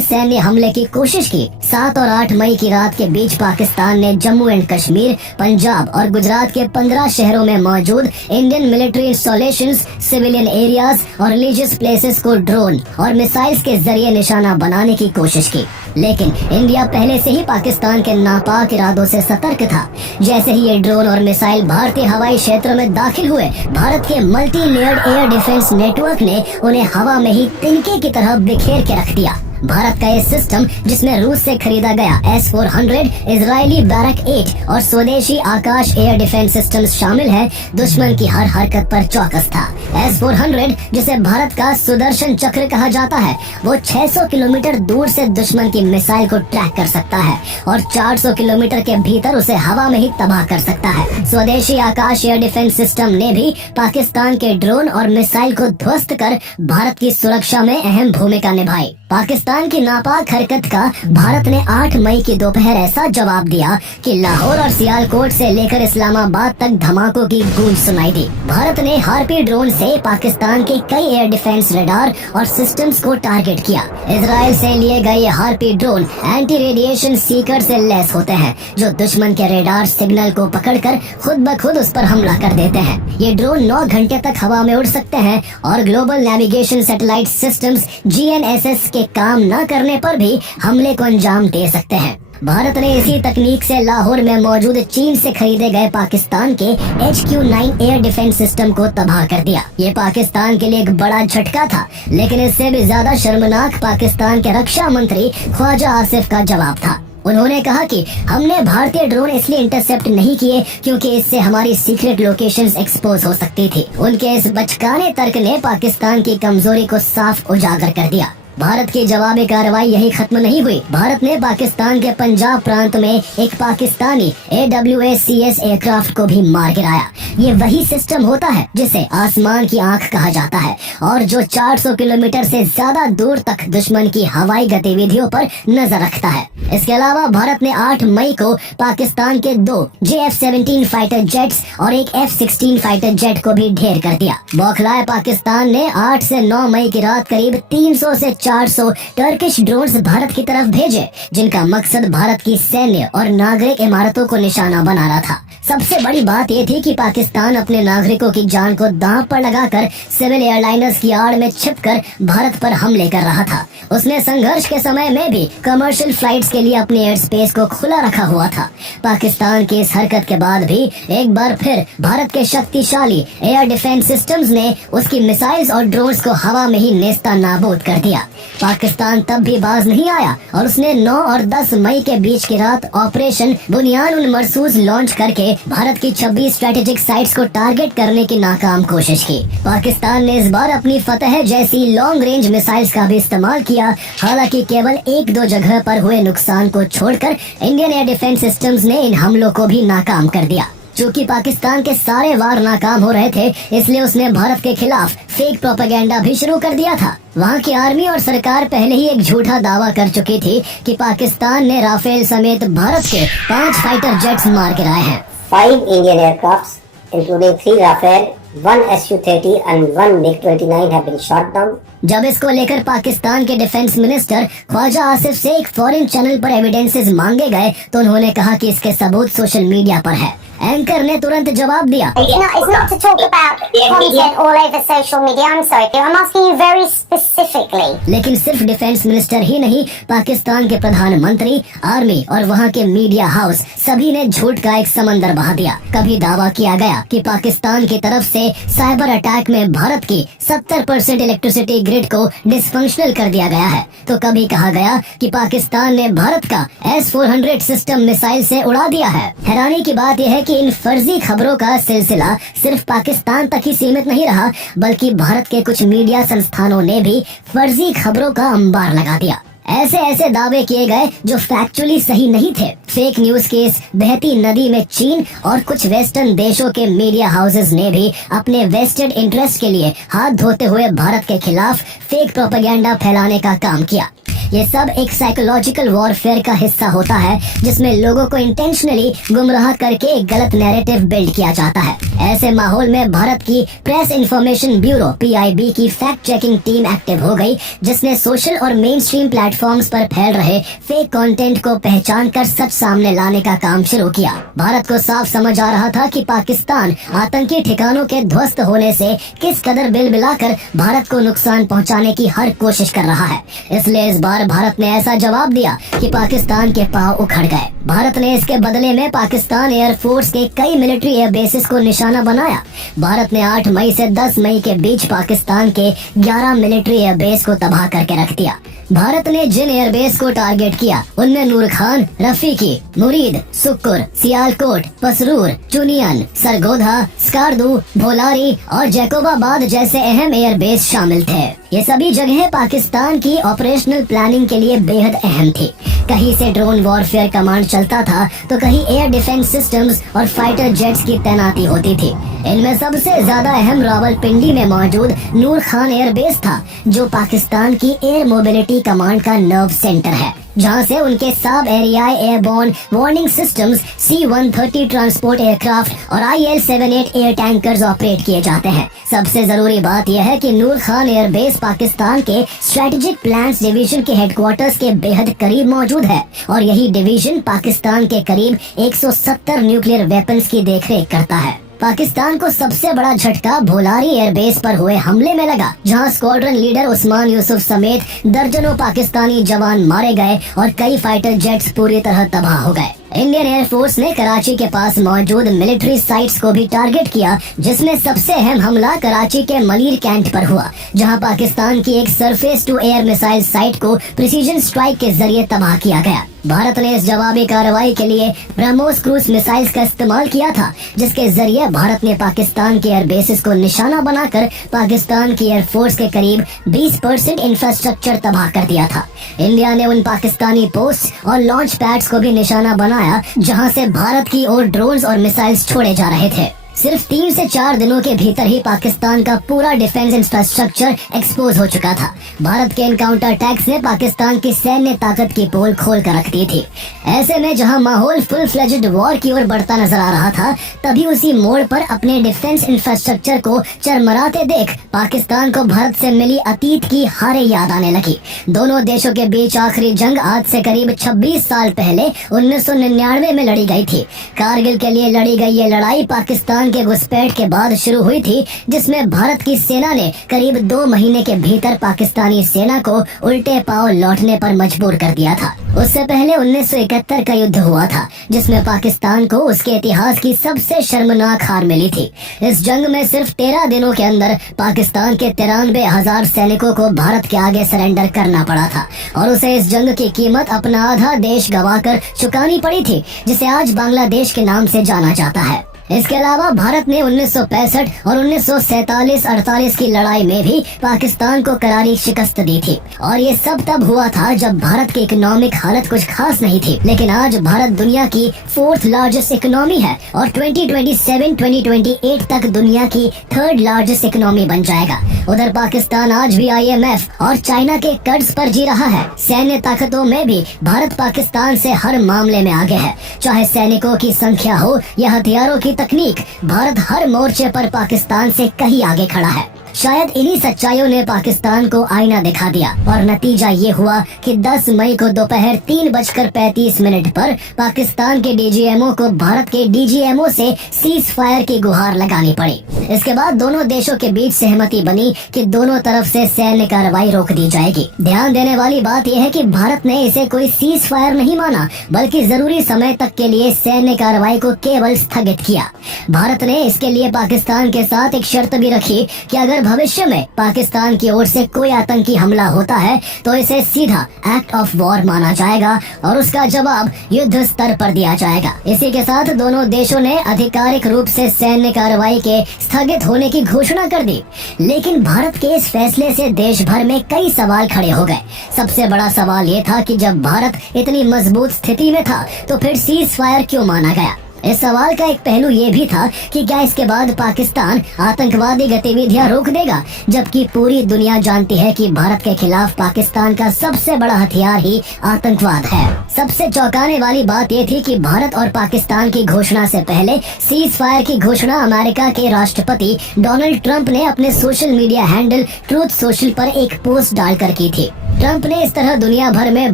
सैन्य हमले की कोशिश की। 7 और 8 मई की रात के बीच पाकिस्तान ने जम्मू एंड कश्मीर, पंजाब और गुजरात के 15 शहरों में मौजूद Indian military installations, civilian areas और रिलीजियस प्लेसेस को ड्रोन और मिसाइल्स के जरिए निशाना बनाने की कोशिश की। लेकिन इंडिया पहले से ही पाकिस्तान के नापाक इरादों से सतर्क था। जैसे ही ये ड्रोन और मिसाइल भारतीय हवाई क्षेत्र में दाखिल हुए, भारत के multi layered air defence network ने उन्हें हवा में ही तिनके की तरह बिखेर के रख दिया। भारत का ये सिस्टम, जिसमें रूस से खरीदा गया S-400, इजरायली बैरक 8 और स्वदेशी आकाश एयर डिफेंस सिस्टम शामिल है, दुश्मन की हर हरकत पर चौकस था। S-400, जिसे भारत का सुदर्शन चक्र कहा जाता है, वो 600 किलोमीटर दूर से दुश्मन की मिसाइल को ट्रैक कर सकता है और 400 किलोमीटर के भीतर उसे हवा में ही तबाह कर सकता है। स्वदेशी आकाश एयर डिफेंस सिस्टम ने भी पाकिस्तान के ड्रोन और मिसाइल को ध्वस्त कर भारत की सुरक्षा में अहम भूमिका निभाई। पाकिस्तान की नापाक हरकत का भारत ने 8 मई की दोपहर ऐसा जवाब दिया कि लाहौर और सियालकोट से लेकर इस्लामाबाद तक धमाकों की गूंज सुनाई दी। भारत ने हार्पी ड्रोन से पाकिस्तान के कई एयर डिफेंस रडार और सिस्टम्स को टारगेट किया। इजराइल से लिए गए ये harpy drone anti radiation Sikar से लैस होते हैं, जो दुश्मन के रेडार सिग्नल को पकड़कर खुद ब खुद उस पर हमला कर देते हैं। ये ड्रोन 9 घंटे तक हवा में उड़ सकते हैं और global navigation satellite systems GNSS के काम न करने पर भी हमले को अंजाम दे सकते हैं। भारत ने इसी तकनीक से लाहौर में मौजूद चीन से खरीदे गए पाकिस्तान के HQ-9 एयर डिफेंस सिस्टम को तबाह कर दिया। ये पाकिस्तान के लिए एक बड़ा झटका था, लेकिन इससे भी ज्यादा शर्मनाक पाकिस्तान के रक्षा मंत्री ख्वाजा आसिफ का जवाब था। उन्होंने कहा कि हमने भारतीय ड्रोन इसलिए इंटरसेप्ट नहीं किए क्योंकि इससे हमारी सीक्रेट लोकेशंस एक्सपोज हो सकती थी। उनके इस बचकाने तर्क ने पाकिस्तान की कमजोरी को साफ उजागर कर दिया। भारत की जवाबी कार्रवाई यही खत्म नहीं हुई। भारत ने पाकिस्तान के पंजाब प्रांत में एक पाकिस्तानी AWACS एयरक्राफ्ट को भी मार गिराया। ये वही सिस्टम होता है जिसे आसमान की आंख कहा जाता है और जो 400 किलोमीटर से ज्यादा दूर तक दुश्मन की हवाई गतिविधियों पर नजर रखता है। इसके अलावा भारत ने 8 मई को पाकिस्तान के 2 JF-17 फाइटर जेट्स और एक F-16 फाइटर जेट को भी ढेर कर दिया। बौखलाए पाकिस्तान ने 8 से 9 मई की रात करीब 300 से 400 टर्किश ड्रोन्स भारत की तरफ भेजे, जिनका मकसद भारत की सैन्य और नागरिक इमारतों को निशाना बनाना था। सबसे बड़ी बात ये थी कि पाकिस्तान अपने नागरिकों की जान को दांव पर लगाकर सिविल एयरलाइनर्स की आड़ में छिपकर भारत पर हमले कर रहा था। उसने संघर्ष के समय में भी कमर्शियल फ्लाइट्स के लिए अपने एयर स्पेस को खुला रखा हुआ था। पाकिस्तान की इस हरकत के बाद भी एक बार फिर भारत के शक्तिशाली एयर डिफेंस सिस्टम्स ने उसकी मिसाइल्स और ड्रोन्स को हवा में ही नेस्ता नाबूद कर दिया। पाकिस्तान तब भी बाज नहीं आया और उसने 9 और 10 मई के बीच की रात ऑपरेशन बुनियान उन मरसूस लॉन्च करके भारत की 26 स्ट्रेटेजिक साइट्स को टारगेट करने की नाकाम कोशिश की। पाकिस्तान ने इस बार अपनी फतह जैसी लॉन्ग रेंज मिसाइल्स का भी इस्तेमाल किया, हालांकि केवल 1-2 जगह पर हुए नुकसान को छोड़कर इंडियन एयर डिफेंस सिस्टम्स ने इन हमलों को भी नाकाम कर दिया। चूँकि पाकिस्तान के सारे वार नाकाम हो रहे थे, इसलिए उसने भारत के खिलाफ फेक प्रोपेगेंडा भी शुरू कर दिया था। वहाँ की आर्मी और सरकार पहले ही एक झूठा दावा कर चुकी थी कि पाकिस्तान ने राफेल समेत भारत के 5 फाइटर जेट्स मार गिराए हैं। 5 Indian aircrafts, including 3 Rafale, 1 Su-30 and 1 MiG-29 have been shot down. जब इसको लेकर पाकिस्तान के डिफेंस मिनिस्टर ख्वाजा आसिफ से एक फॉरेन चैनल पर एविडेंसेस मांगे गए तो उन्होंने कहा कि इसके सबूत सोशल मीडिया पर है। एंकर ने तुरंत जवाब दिया, It's not to talk about content all over social media. I'm sorry. I'm asking you very specifically. लेकिन सिर्फ डिफेंस मिनिस्टर ही नहीं, पाकिस्तान के प्रधानमंत्री, आर्मी और वहाँ के मीडिया हाउस सभी ने झूठ का एक समंदर बहा दिया। कभी दावा किया गया कि पाकिस्तान की तरफ से साइबर अटैक में भारत की 70% इलेक्ट्रिसिटी ग्रिड को डिसफंक्शनल कर दिया गया है, तो कभी कहा गया कि पाकिस्तान ने भारत का S-400 सिस्टम मिसाइल से उड़ा दिया है। हैरानी की बात यह है कि इन फर्जी खबरों का सिलसिला सिर्फ पाकिस्तान तक ही सीमित नहीं रहा, बल्कि भारत के कुछ मीडिया संस्थानों ने भी फर्जी खबरों का अंबार लगा दिया। ऐसे दावे किए गए जो फैक्चुअली सही नहीं थे। फेक न्यूज के इस बहती नदी में चीन और कुछ वेस्टर्न देशों के मीडिया हाउसेस ने भी अपने वेस्टेड इंटरेस्ट के लिए हाथ धोते हुए भारत के खिलाफ फेक प्रोपेगेंडा फैलाने का काम किया। ये सब एक साइकोलॉजिकल वॉरफेयर का हिस्सा होता है, जिसमें लोगों को इंटेंशनली गुमराह करके एक गलत नैरेटिव बिल्ड किया जाता है। ऐसे माहौल में भारत की प्रेस इंफॉर्मेशन ब्यूरो PIB की फैक्ट चेकिंग टीम एक्टिव हो गई, जिसने सोशल और मेन स्ट्रीम प्लेटफॉर्म्स पर फैल रहे फेक कंटेंट को पहचान कर सच सामने लाने का काम शुरू किया। भारत को साफ समझ आ रहा था कि पाकिस्तान आतंकी ठिकानों के ध्वस्त होने से किस कदर बिलबिलाकर भारत को नुकसान पहुंचाने की हर कोशिश कर रहा है। इसलिए इस बात बार भारत ने ऐसा जवाब दिया कि पाकिस्तान के पांव उखड़ गए। भारत ने इसके बदले में पाकिस्तान एयरफोर्स के कई मिलिट्री एयर बेसिस को निशाना बनाया। भारत ने 8 मई से 10 मई के बीच पाकिस्तान के 11 मिलिट्री एयर बेस को तबाह करके रख दिया। भारत ने जिन एयरबेस को टारगेट किया उनमें नूर खान, रफीकी, मुरीद, सुक्कुर, सियालकोट, पसरूर, चुनियन, सरगोधा, स्कार्दू, भोलारी और जैकोबाबाद जैसे अहम एयरबेस शामिल थे। ये सभी जगहें पाकिस्तान की ऑपरेशनल प्लानिंग के लिए बेहद अहम थी। कहीं से ड्रोन वॉरफेयर कमांड चलता था तो कहीं एयर डिफेंस सिस्टम्स और फाइटर जेट्स की तैनाती होती थी। इनमें सबसे ज्यादा अहम रावलपिंडी में मौजूद नूर खान एयरबेस था, जो पाकिस्तान की एयर मोबिलिटी कमांड का नर्व सेंटर है, जहां से उनके सब एरियाई airborne warning systems, C-130 transport aircraft और IL-78 एयर टैंकर्स ऑपरेट किए जाते हैं। सबसे जरूरी बात यह है कि नूर खान एयरबेस पाकिस्तान के स्ट्रेटेजिक प्लान्स डिवीजन के हेडक्वार्टर्स के बेहद करीब मौजूद है और यही डिवीजन पाकिस्तान के करीब 170 न्यूक्लियर वेपन्स की देखरेख करता है। पाकिस्तान को सबसे बड़ा झटका भोलारी एयरबेस पर हुए हमले में लगा, जहां स्क्वाड्रन लीडर उस्मान यूसुफ समेत दर्जनों पाकिस्तानी जवान मारे गए और कई फाइटर जेट्स पूरी तरह तबाह हो गए। इंडियन एयरफोर्स ने कराची के पास मौजूद मिलिट्री साइट्स को भी टारगेट किया, जिसमें सबसे अहम हमला कराची के मलीर कैंट पर हुआ, जहां पाकिस्तान की एक surface to air missile site को प्रिसीजन स्ट्राइक के जरिए तबाह किया गया। भारत ने इस जवाबी कार्रवाई के लिए ब्रह्मोस क्रूज मिसाइल्स का इस्तेमाल किया था, जिसके जरिए भारत ने पाकिस्तान के एयर बेसिस को निशाना बनाकर पाकिस्तान की एयरफोर्स के करीब 20% इंफ्रास्ट्रक्चर तबाह कर दिया था। इंडिया ने उन पाकिस्तानी पोस्ट और लॉन्च पैड्स को भी निशाना बनाया, जहां से भारत की ओर ड्रोन्स और मिसाइल्स छोड़े जा रहे थे। सिर्फ 3 से 4 दिनों के भीतर ही पाकिस्तान का पूरा डिफेंस इंफ्रास्ट्रक्चर एक्सपोज हो चुका था। भारत के एनकाउंटर अटैक्स ने पाकिस्तान की सैन्य ताकत की पोल खोल कर रख दी थी। ऐसे में जहां माहौल फुल फ्लेज्ड वॉर की ओर बढ़ता नजर आ रहा था, तभी उसी मोड़ पर अपने डिफेंस इंफ्रास्ट्रक्चर को चरमराते देख पाकिस्तान को भारत से मिली अतीत की हारें याद आने लगी। दोनों देशों के बीच आखिरी जंग आज से करीब 26 साल पहले 1999 में लड़ी गई थी। कारगिल के लिए लड़ी गई ये लड़ाई पाकिस्तान के घुसपैठ के बाद शुरू हुई थी, जिसमें भारत की सेना ने करीब 2 महीने के भीतर पाकिस्तानी सेना को उल्टे पांव लौटने पर मजबूर कर दिया था। उससे पहले 1971 का युद्ध हुआ था, जिसमें पाकिस्तान को उसके इतिहास की सबसे शर्मनाक हार मिली थी। इस जंग में सिर्फ 13 दिनों के अंदर पाकिस्तान के 93,000 सैनिकों को भारत के आगे सरेंडर करना पड़ा था और उसे इस जंग की कीमत अपना आधा देश गंवाकर चुकानी पड़ी थी, जिसे आज बांग्लादेश के नाम से जाना जाता है। इसके अलावा भारत ने 1965 और 1947-48 की लड़ाई में भी पाकिस्तान को करारी शिकस्त दी थी और ये सब तब हुआ था जब भारत की इकोनॉमिक हालत कुछ खास नहीं थी। लेकिन आज भारत दुनिया की 4th लार्जेस्ट इकोनॉमी है और 2027-2028 तक दुनिया की 3rd लार्जेस्ट इकोनॉमी बन जाएगा। उधर पाकिस्तान आज भी IMF और चाइना के कर्ज पर जी रहा है। सैन्य ताकतों में भी भारत पाकिस्तान से हर मामले में आगे है, चाहे सैनिकों की संख्या हो या हथियारों की तकनीक। भारत हर मोर्चे पर पाकिस्तान से कहीं आगे खड़ा है। शायद इन्हीं सच्चाइयों ने पाकिस्तान को आईना दिखा दिया और नतीजा ये हुआ कि 10 मई को दोपहर 3:35 पर पाकिस्तान के DGMO को भारत के DGMO से सीज फायर की गुहार लगानी पड़ी। इसके बाद दोनों देशों के बीच सहमति बनी कि दोनों तरफ से सैन्य कार्रवाई रोक दी जाएगी। ध्यान देने वाली बात यह है कि भारत ने इसे कोई सीज फायर नहीं माना, बल्कि जरूरी समय तक के लिए सैन्य कार्रवाई को केवल स्थगित किया। भारत ने इसके लिए पाकिस्तान के साथ एक शर्त भी रखी कि अगर भविष्य में पाकिस्तान की ओर से कोई आतंकी हमला होता है तो इसे सीधा एक्ट ऑफ वॉर माना जाएगा और उसका जवाब युद्ध स्तर पर दिया जाएगा। इसी के साथ दोनों देशों ने आधिकारिक रूप से सैन्य कार्रवाई के स्थगित होने की घोषणा कर दी। लेकिन भारत के इस फैसले से देश भर में कई सवाल खड़े हो गए। सबसे बड़ा सवाल ये था कि जब भारत इतनी मजबूत स्थिति में था तो फिर सीज फायर क्यों माना गया। इस सवाल का एक पहलू ये भी था कि क्या इसके बाद पाकिस्तान आतंकवादी गतिविधियां रोक देगा, जबकि पूरी दुनिया जानती है कि भारत के खिलाफ पाकिस्तान का सबसे बड़ा हथियार ही आतंकवाद है। सबसे चौंकाने वाली बात ये थी कि भारत और पाकिस्तान की घोषणा से पहले सीज फायर की घोषणा अमेरिका के राष्ट्रपति डोनाल्ड ट्रंप ने अपने social media handle truth social पर एक पोस्ट डालकर की थी। ट्रंप ने इस तरह दुनिया भर में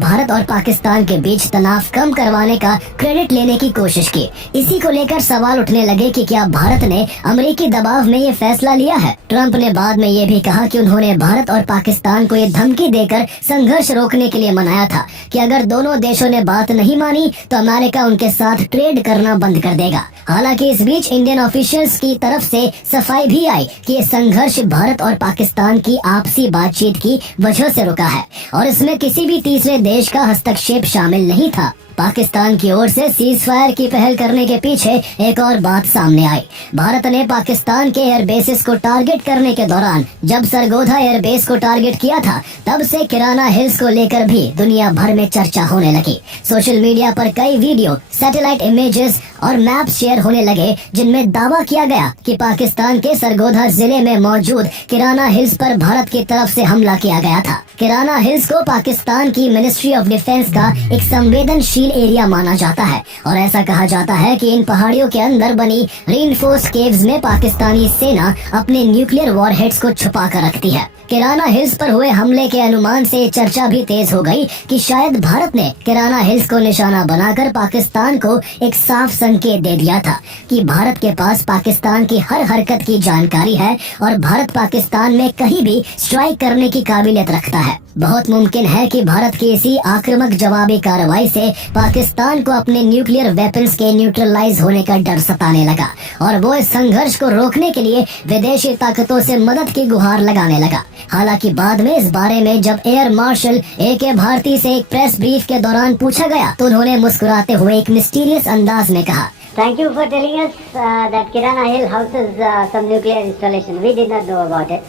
भारत और पाकिस्तान के बीच तनाव कम करवाने का क्रेडिट लेने की कोशिश की। इसी को लेकर सवाल उठने लगे कि क्या भारत ने अमेरिकी दबाव में ये फैसला लिया है। ट्रंप ने बाद में ये भी कहा कि उन्होंने भारत और पाकिस्तान को ये धमकी देकर संघर्ष रोकने के लिए मनाया था कि अगर दोनों देशों ने बात नहीं मानी तो अमेरिका उनके साथ ट्रेड करना बंद कर देगा। हालांकि इस बीच इंडियन ऑफिशियल्स की तरफ से सफाई भी आई कि ये संघर्ष भारत और पाकिस्तान की आपसी बातचीत की वजह से रुका है और इसमें किसी भी तीसरे देश का हस्तक्षेप शामिल नहीं था। पाकिस्तान की ओर से सीज फायर की पहल करने के पीछे एक और बात सामने आई। भारत ने पाकिस्तान के एयरबेसेस को टारगेट करने के दौरान जब सरगोधा एयरबेस को टारगेट किया था तब से किराना हिल्स को लेकर भी दुनिया भर में चर्चा होने लगी। सोशल मीडिया पर कई वीडियो, सैटेलाइट इमेजेस और मैप शेयर होने लगे जिनमें दावा किया गया कि पाकिस्तान के सरगोधा जिले में मौजूद किराना हिल्स पर भारत की तरफ से हमला किया गया था। किराना हिल्स को पाकिस्तान की मिनिस्ट्री ऑफ डिफेंस का एक संवेदनशील एरिया माना जाता है और ऐसा कहा जाता है कि इन पहाड़ियों के अंदर बनी रीइंफोर्स्ड केव्स में पाकिस्तानी सेना अपने न्यूक्लियर वॉरहेड्स को छुपा कर रखती है। किराना हिल्स पर हुए हमले के अनुमान से चर्चा भी तेज हो गई कि शायद भारत ने किराना हिल्स को निशाना बनाकर पाकिस्तान को एक साफ संकेत दे दिया था कि भारत के पास पाकिस्तान की हर हरकत की जानकारी है और भारत पाकिस्तान में कहीं भी स्ट्राइक करने की काबिलियत रखता है। बहुत मुमकिन है कि भारत की इसी आक्रामक जवाबी कार्रवाई से पाकिस्तान को अपने न्यूक्लियर वेपन्स के न्यूट्रलाइज होने का डर सताने लगा और वो इस संघर्ष को रोकने के लिए विदेशी ताकतों से मदद की गुहार लगाने लगा। हालांकि बाद में इस बारे में जब एयर मार्शल ए.के. भारती से एक प्रेस ब्रीफ के दौरान पूछा गया तो उन्होंने मुस्कुराते हुए एक मिस्टीरियस अंदाज में कहा, Thank you for telling us that Kirana Hill houses some nuclear installation. We did not know about it.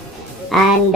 And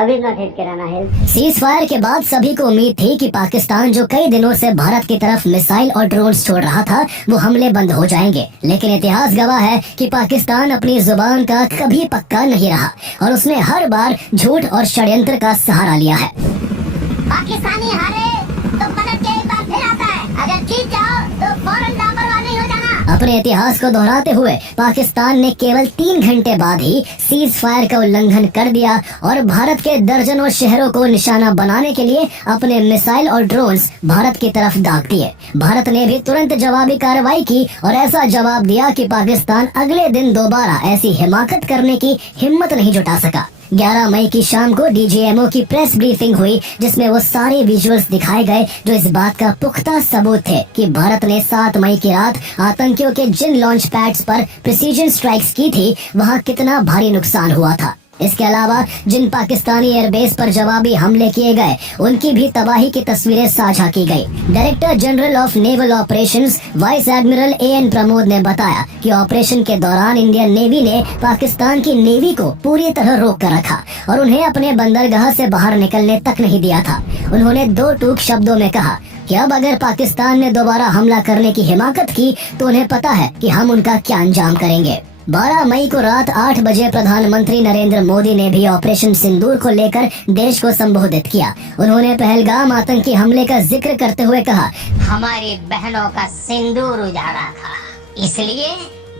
we've not hit Kirana Hill. Cease fire के बाद सभी को उम्मीद थी कि पाकिस्तान जो कई दिनों से भारत की तरफ मिसाइल और ड्रोन्स छोड़ रहा था वो हमले बंद हो जाएंगे, लेकिन इतिहास गवाह है कि पाकिस्तान अपनी जुबान का कभी पक्का नहीं रहा और उसने हर बार झूठ और षड्यंत्र का सहारा लिया है। पाकिस्तानी हारे तो पलट के एक बार फिर आता है, अगर जीत जाओ तो फौरन लापरवाह नहीं हो जाना। अपने इतिहास को दोहराते हुए पाकिस्तान ने केवल 3 घंटे बाद ही सीज फायर का उल्लंघन कर दिया और भारत के दर्जनों शहरों को निशाना बनाने के लिए अपने मिसाइल और ड्रोन्स भारत की तरफ दाग दिए। भारत ने भी तुरंत जवाबी कार्रवाई की और ऐसा जवाब दिया कि पाकिस्तान अगले दिन दोबारा ऐसी हिमाकत करने की हिम्मत नहीं जुटा सका। 11 मई की शाम को डीजीएमओ की प्रेस ब्रीफिंग हुई जिसमें वो सारे विजुअल्स दिखाए गए जो इस बात का पुख्ता सबूत थे कि भारत ने 7 मई की रात आतंकियों के जिन लॉन्च पैड्स पर प्रिसीजन स्ट्राइक्स की थी वहाँ कितना भारी नुकसान हुआ था। इसके अलावा जिन पाकिस्तानी एयरबेस पर जवाबी हमले किए गए उनकी भी तबाही की तस्वीरें साझा की गई। Director general of naval operations vice admiral AN. Pramod ने बताया कि ऑपरेशन के दौरान इंडियन नेवी ने पाकिस्तान की नेवी को पूरी तरह रोक कर रखा और उन्हें अपने बंदरगाह से बाहर निकलने तक नहीं दिया था। उन्होंने 2 टूक शब्दों में कहा कि अब अगर पाकिस्तान ने दोबारा हमला करने की हिमाकत की तो उन्हें पता है कि हम उनका क्या अंजाम करेंगे। 12 मई को रात 8 बजे प्रधानमंत्री नरेंद्र मोदी ने भी ऑपरेशन सिंदूर को लेकर देश को संबोधित किया। उन्होंने पहलगाम आतंकी हमले का जिक्र करते हुए कहा, हमारी बहनों का सिंदूर उजाड़ा था, इसलिए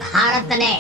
भारत ने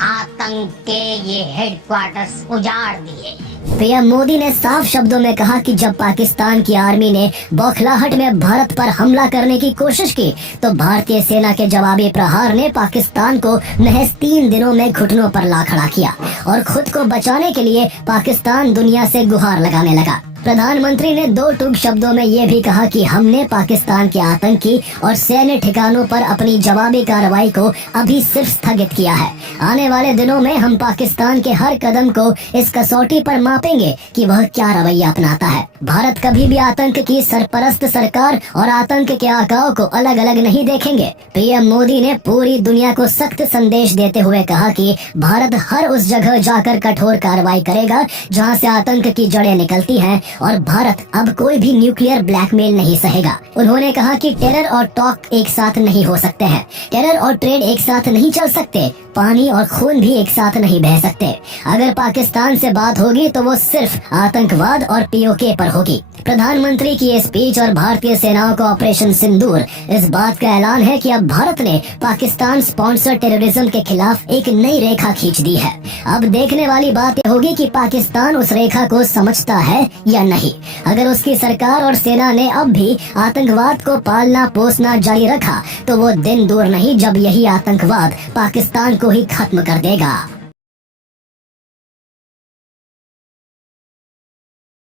आतंक के ये हेडक्वार्टर्स उजाड़ दिए। पीएम मोदी ने साफ शब्दों में कहा कि जब पाकिस्तान की आर्मी ने बौखलाहट में भारत पर हमला करने की कोशिश की तो भारतीय सेना के जवाबी प्रहार ने पाकिस्तान को महज 3 दिनों में घुटनों पर ला खड़ा किया और खुद को बचाने के लिए पाकिस्तान दुनिया से गुहार लगाने लगा। प्रधानमंत्री ने 2 टूक शब्दों में ये भी कहा कि हमने पाकिस्तान के आतंकी और सैन्य ठिकानों पर अपनी जवाबी कार्रवाई को अभी सिर्फ स्थगित किया है। आने वाले दिनों में हम पाकिस्तान के हर कदम को इस कसौटी पर मापेंगे कि वह क्या रवैया अपनाता है। भारत कभी भी आतंक की सरपरस्त सरकार और आतंक के आकाओं को अलग अलग नहीं देखेंगे। पीएम मोदी ने पूरी दुनिया को सख्त संदेश देते हुए कहा कि भारत हर उस जगह जाकर कठोर कार्रवाई करेगा जहां से आतंक की जड़ें निकलती हैं और भारत अब कोई भी न्यूक्लियर ब्लैकमेल नहीं सहेगा। उन्होंने कहा कि टेरर और टॉक एक साथ नहीं हो सकते हैं, टेरर और ट्रेड एक साथ नहीं चल सकते। पानी और खून भी एक साथ नहीं बह सकते। अगर पाकिस्तान से बात होगी तो वो सिर्फ आतंकवाद और पीओके पर होगी। प्रधानमंत्री की ये स्पीच और भारतीय सेनाओं का ऑपरेशन सिंदूर इस बात का ऐलान है कि अब भारत ने पाकिस्तान स्पॉन्सर टेररिज्म के खिलाफ एक नई रेखा खींच दी है। अब देखने वाली बात यह होगी कि पाकिस्तान उस रेखा को समझता है या नहीं। अगर उसकी सरकार और सेना ने अब भी आतंकवाद को पालना पोसना जारी रखा तो वो दिन दूर नहीं जब यही आतंकवाद पाकिस्तान को ही खत्म कर देगा।